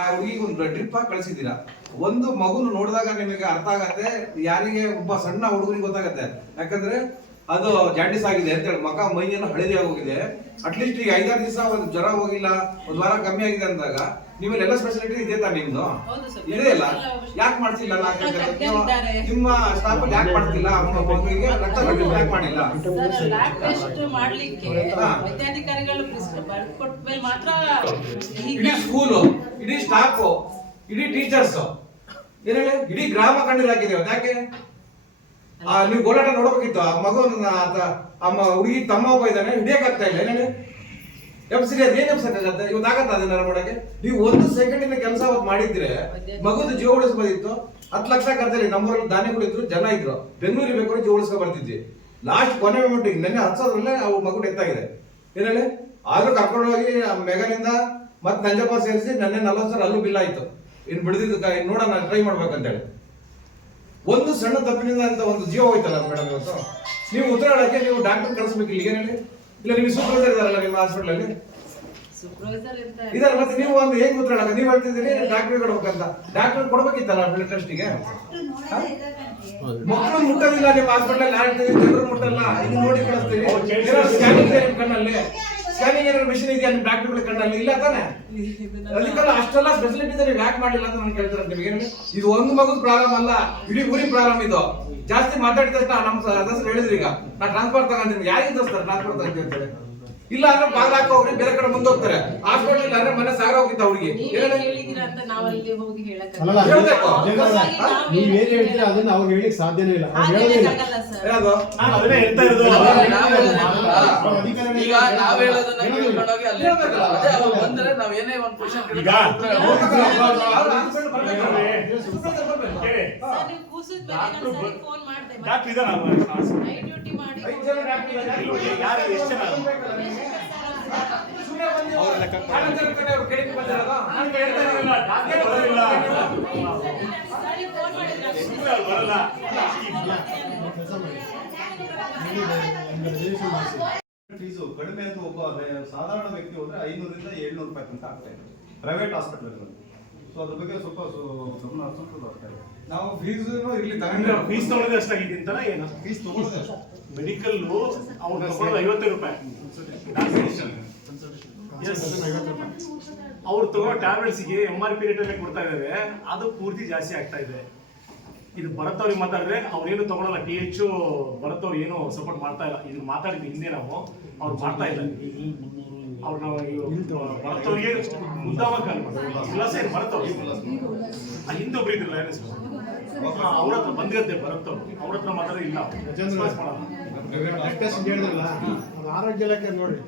ಆ ಹುಡುಗಿಗೆ ಒಂದು ಡ್ರಿಪ್ ಹಾಕಿ ಕಳಿಸಿದ್ದೀರಾ. ಒಂದು ಮಗುನ ನೋಡಿದಾಗ ನಿಮಗೆ ಅರ್ಥ ಆಗತ್ತೆ ಯಾರಿಗೆ ಒಬ್ಬ ಸಣ್ಣ ಹುಡುಗನಿಗೆ ಗೊತ್ತಾಗತ್ತೆ. ಯಾಕಂದ್ರೆ ಅದು ಜಾಂಡಿಸ್ ಆಗಿದೆ ಅಂತ ಹೇಳಿ ಮಕ ಮೈಯೆಲ್ಲ ಹಳದಿ ಆಗೋಗಿದೆ. ಅಟ್ಲೀಸ್ಟ್ ಈಗ ಐದಾರು ದಿವಸ ಒಂದು ಜ್ವರ ಹೋಗಿಲ್ಲ ಒಂದ್ ವಾರ ಕಮ್ಮಿ ಆಗಿದೆ ಅಂದಾಗ ನಿಮ್ಮಲ್ಲಿ ಎಲ್ಲ ಸ್ಪೆಷಾಲಿಟಿ ಇದೆ ತಾನೆ ನಿಮ್ದು. ಇದೆ ಅಲ್ಲ? ಯಾಕೆ ಮಾಡ್ತಿಲ್ಲ. ನಿಮ್ಮ ಸ್ಟಾಫ್ ಯಾಕೆ ಮಾಡ್ತಿಲ್ಲ? ಮಗುವಿಗೆ ರಕ್ತ ಯಾಕೆ ಮಾಡಿಲ್ಲ? ಲ್ಯಾಬ್ ಟೆಸ್ಟ್ ಮಾಡ್ಲಿಕ್ಕೆ. ವೈದ್ಯಾಧಿಕಾರಿಗಳು ಮಾತ್ರ ಸ್ಕೂಲು ಇಡೀ ಸ್ಟಾಫ್ ಇಡೀ ಟೀಚರ್ಸ್ ಏನ್ ಹೇಳಿ? ಇಡೀ ಗ್ರಾಮ ಕಣ್ಣೀರ್ ಹಾಕಿದೆ ಯಾಕೆ? ಆ, ನೀವು ಗೋಳಾಟ ನೋಡ್ಬೇಕಿತ್ತು. ಆ ಮಗು ಅಮ್ಮ, ಹುಡುಗಿ, ತಮ್ಮ ಒಬ್ಬ ಇದ್ದಾನೆ. ಹಿಡಿಯಕ್ಕಾಗ್ತಾ ಇಲ್ಲ. ಏನೇಳಿ ಎಬ್ಸಿರಿ ಅದ್ ಏನ್ ಎಬ್ಸಕ್ಕಾಗತ್ತೆ ಇವತ್ತು ಆಗತ್ತ ಅದನ್ನ ಮಾಡೋಕೆ? ನೀವು ಒಂದು ಸೆಕೆಂಡಿನ ಕೆಲಸ ಅವತ್ತು ಮಾಡಿದ್ರೆ ಮಗುದು ಜೀವ ಉಳಿಸ್ಬೋದಿತ್ತು. ಹತ್ತು ಲಕ್ಷ ಖರ್ಚಲ್ಲಿ ನಮ್ಮೂರಲ್ಲಿ ದಾನಿಗಳು ಇದ್ರು ಜನ ಇದ್ರು. ಬೆಂಗಳೂರಿಗೆ ಬೇಕಾದ್ರೆ ಜೀವ ಉಳಿಸ್ಕೊ ಬರ್ತಿದ್ವಿ. ಲಾಸ್ಟ್ ಕೊನೆ ಮೊಮೆಂಟ್ ನೆನ್ನೆ ಹಚ್ಚೋದ್ರಲ್ಲೇ ಅವು ಮಗು ಡೆತ್ ಆಗಿದೆ. ಏನೇಳಿ ಆದ್ರೂ ಕರ್ಕೊಂಡು ಹೋಗಿ ಆ ಮೆಗನಿಂದ ಮತ್ ನಂಜಪ್ಪ ಸೇರಿಸಿ ನನ್ನ ನಲವತ್ತು ಸಾವಿರ ಅಲ್ಲೂ ಬಿಲ್ ಆಯ್ತು. ಇನ್ ಬಿಡದಿದ್ದು ನೋಡೋಣ ಟ್ರೈ ಮಾಡ್ಬೇಕಂತೇಳಿ. ಒಂದು ಸಣ್ಣ ತಪ್ಪಿನಿಂದ ಅಂತ ಒಂದು ಜೀವ ಹೋಯ್ತಲ್ಲ ಮೇಡಮ್ ಇವತ್ತು. ನೀವು ಉತ್ತರ ಹೇಳಕ್ಕೆ ನೀವು ಡಾಕ್ಟರ್ ಕಳಿಸ್ಬೇಕು ಇಲ್ಲಿಗೆ ಹೇಳಿ. ಇಲ್ಲ ನಿಮ್ಗೆ ಸೂಪರ್ವೈಸರ್ ಇದಾರಲ್ಲ ನಿಮ್ಮ ಹಾಸ್ಪಿಟಲ್ ಅಲ್ಲಿ? ಸೂಪರ್ವೈಸರ್ ಅಂತ ಇದಾರೆ ಮತ್ತೆ ನೀವು ಒಂದು ಹೆಂಗ್ ಉತ್ತರ ಹೇಳಕ್ಕೆ? ನೀವು ಹೇಳ್ತಿದ್ದೀರಿ ಡಾಕ್ಟರ್ ಕೊಡ್ಬೇಕಂತ ಡಾಕ್ಟರ್ ಕೊಡ್ಬೇಕಿತ್ತಲ್ಲ ಬ್ಲಡ್ ಟೆಸ್ಟಿಗೆ ಮಕ್ಕಳು ಮುಟ್ಟೋದಿಲ್ಲ ನಿಮ್ಮ ಹಾಸ್ಪಿಟಲ್ ಹೇಳ್ತೀವಿ ಜನರು ಮುಟ್ಟಲ್ಲ. ಇಲ್ಲಿ ನೋಡಿ ಕಳಿಸ್ತೀವಿ ಸ್ಕ್ಯಾನಿಂಗ್ ಕಣ್ಣಲ್ಲಿ? ಸ್ಕ್ಯಾನಿಂಗ್ ಏನಾದ್ರು ಮಿಷಿನ್ ಇದೆಯಾ? ನಿಮ್ ಡಾಕ್ಟರ್ಗಳ ಕಣ್ಣಲ್ಲಿ ಇಲ್ಲ ತಾನೆ? ಅದಕ್ಕೆಲ್ಲ ಅಷ್ಟೆಲ್ಲ ಫೆಸಿಲಿಟಿ ಇದೆ ನೀವು ಯಾಕೆ ಮಾಡಿಲ್ಲ ಅಂತ ನಾನು ಕೇಳ್ತಾರೆ ನಿಮಗೆ ಇದು ಒಂದು ಮಗು ಪ್ರಾಬ್ಲಮ್ ಅಲ್ಲ, ಇಡೀ ಊರಿ ಪ್ರಾಬ್ಲಮ್ ಇದು. ಜಾಸ್ತಿ ಮಾತಾಡಿದ ತಕ್ಷಣ ನಮ್ಮ ಸದಸ್ಯರು ಹೇಳಿದ್ರಿ ಈಗ. ನಾ ಟ್ರಾನ್ಸ್ಫರ್ ತಗೊಂಡಿದ್ದೀನಿ ಯಾರಿಗೆ ತೋರಿಸ್ತಾರೆ ಟ್ರಾನ್ಸ್ಫರ್ ಅಂತೇಳಿ ಇಲ್ಲ ಅಂದ್ರೆ ಬಾಗ್ಲ ಹಾಕೋ ಹೋಗ್ರಿ ಬೇರೆ ಕಡೆ ಮುಂದೆ ಹೋಗ್ತಾರೆ. ಹಾಸ್ಪಿಟಲ್ ಇಲ್ಲ ಅಂದ್ರೆ ಮನೆ ಸಾಗ ಹೋಗಿದ್ದ ಅವ್ರಿಗೆ. ನೀವ್ ಏನ್ ಹೇಳ್ತೀರಾ ಅದನ್ನ ಅವ್ರು ಹೇಳಿಕ್ ಸಾಧ್ಯನೇ ಇಲ್ಲ. ಅವ್ರು ಹಾಗೇನೆ ಆಗಲ್ಲ ಸರ್. ನಾನು ಅದನ್ನೇ ಹೇಳ್ತಾ ಇರೋದು. ನಾವ್ ಹೇಳೋದನ್ನ ಈಗ ನಾವ್ ಹೇಳೋದನ್ನ. ಕೇಳ್ಕೊಂಡೋಗಿ ಅಲ್ಲಿ ಇರ್ತಾರಲ್ಲ. ಅದೇ ಅವ್ರು ಬಂದ್ರೆ ನಾವ್ ಏನೇ ಒಂದ್ ಕ್ವಶನ್ ಈಗ ಕೇಳಿ. ಸರ್ ನೀವು ಕೂಸಿದ ಮೇಲೆ ನಾನು ಫೋನ್ ಮಾಡಿದೆ ಡಾಕ್ಟರ್ ಯಾರು ಎಷ್ಟು ಜನ? ಅವ್ರು ಬರಲ್ಲ. ಫೀಸು ಕಡಿಮೆ ಅಂತ ಒಬ್ಬ ಸಾಧಾರಣ ವ್ಯಕ್ತಿ ಹೋದ್ರೆ ಐನೂರಿಂದ ಏಳ್ನೂರು ರೂಪಾಯಿ ಅಂತ ಆಗ್ತಾ ಇದೆ. ಪ್ರೈವೇಟ್ ಹಾಸ್ಪಿಟಲ್ಗಳಲ್ಲಿ ಸೊ ಅದ್ರ ಬಗ್ಗೆ ಸ್ವಲ್ಪ ಗಮನ ಹರಿಸೋದು ನಾವು ಫೀಸ್ ಇರ್ಲಿ ಅಂದ್ರೆ ತಗೊಂಡ್ರೆ ಫೀಸ್ ತಗೊಳ್ಳೋದು ಎಷ್ಟಾಗಿದೆ ಅಂತಾನೆ ಏನು? ಫೀಸ್ ತಗೊಳ್ಳೋದು ಮೆಡಿಕಲ್ ಅವ್ರು ತಗೊಳ್ಳೋದು ಐವತ್ತು ರೂಪಾಯಿ. ಅವ್ರು ತಗೊಳ್ಳೋ ಟ್ಯಾಬ್ಲೆಟ್ಸ್ಗೆ ಎಂ ಆರ್ ಪಿ ರೇಟ್ ಅಲ್ಲೇ ಕೊಡ್ತಾ ಇದ್ದಾರೆ ಅದು ಪೂರ್ತಿ ಜಾಸ್ತಿ ಆಗ್ತಾ ಇದೆ. ಇದು ಬರತ್ತವ್ರಿಗೆ ಮಾತಾಡಿದ್ರೆ ಅವ್ರೇನು ತಗೊಳಲ್ಲ. ಟಿ ಎಚ್ ಬರತ್ತವ್ರು ಏನು ಸಪೋರ್ಟ್ ಮಾಡ್ತಾ ಇಲ್ಲ. ಇದು ಮಾತಾಡಿದ್ವಿ ಹಿಂದೆ ನಾವು ಅವ್ರು ಮಾಡ್ತಾ ಇಲ್ಲ. ಅವ್ರು ನಾವು ಭರತ್ತವ್ರಿಗೆ ಉಲ್ಲಾಸ ಏನು ಸರ್ ಆ ಹಿಂದೆ ಒಬ್ರು ಇದ್ರಲ್ಲ ಯಾರು ಸರ್ ಅವ್ರ ಹತ್ರ ಬಂದಿರತ್ತೆ ಭರತ್ತವ್ರು ಅವ್ರ ಹತ್ರ ಮಾತಾಡಿದ್ರೆ ಇಲ್ಲ ಅದು ಆರೋಗ್ಯ ಇಲಾಖೆ ನೋಡಿ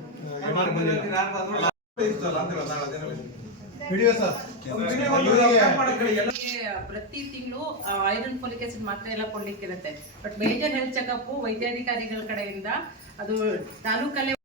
ಪ್ರತಿ ತಿಂಗಳು ಐರನ್ ಫೋಲಿಕ್ ಆಸಿಡ್ ಮಾತ್ರ ಎಲ್ಲ ಕೊಡ್ಲಿಕ್ಕಿರುತ್ತೆ. ಬಟ್ ಮೇಜರ್ ಹೆಲ್ತ್ ಚೆಕಪ್ ವೈದ್ಯಾಧಿಕಾರಿಗಳ ಕಡೆಯಿಂದ ಅದು ತಾಲೂಕಲ್ಲೇ